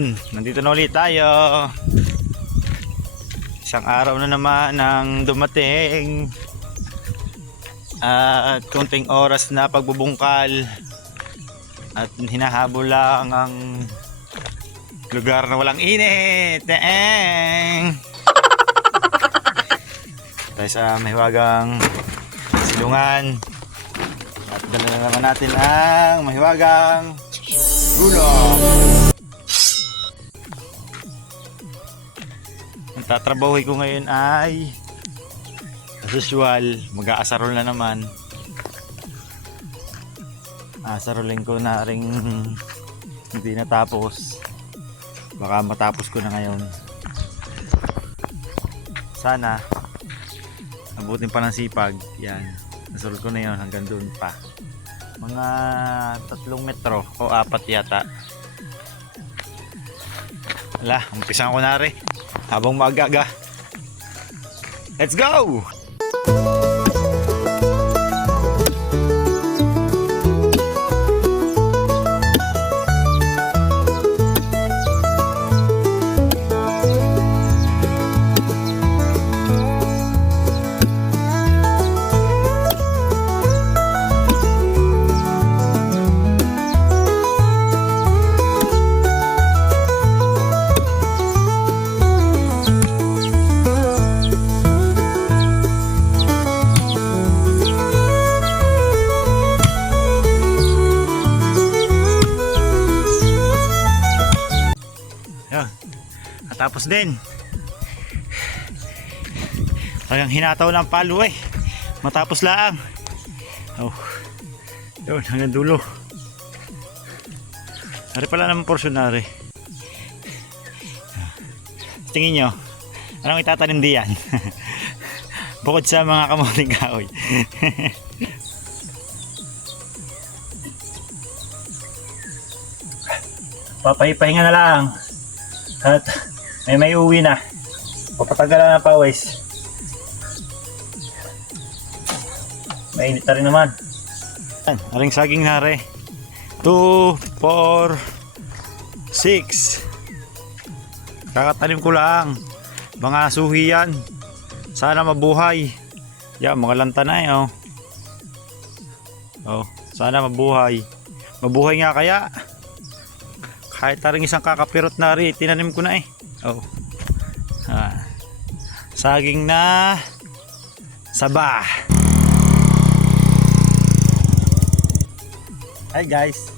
Yun, nandito na ulit tayo. Isang araw na naman ang dumating. At konting oras na pagbubungkal. At hinahabol lang ang lugar na walang init. Tayo sa mahiwagang silungan. At dala na naman natin ang mahiwagang gulong. Ang tatrabahoy ko ngayon ay as usual, mag-aasarol na naman. Asarolin ko na ring hindi natapos. Baka matapos ko na ngayon. Sana abutin pa ng sipag. Yan, nasarol ko na yun hanggang doon pa. Mga 3 metro o 4 yata. Ala, umpisan ko na rin habang maaga. Let's go! Tapos din talagang hinataw ng palo matapos lang. Yun, hanggang dulo. Ari pala naman porsyon na rin. Tingin nyo, anong itatanim diyan? Bukod sa mga kamuting kahoy. Papahipahinga na lang at may uwi na. Papatagalan ng pawis. Mainit na rin naman. Aring saging na rin. 2, 4, 6. Kakatanim ko lang. Mga suhi yan. Sana mabuhay. Yan, mga lantanay sana mabuhay. Mabuhay nga kaya. Kahit taring isang kakapirot na rin, tinanim ko na saging na saba. Hi guys,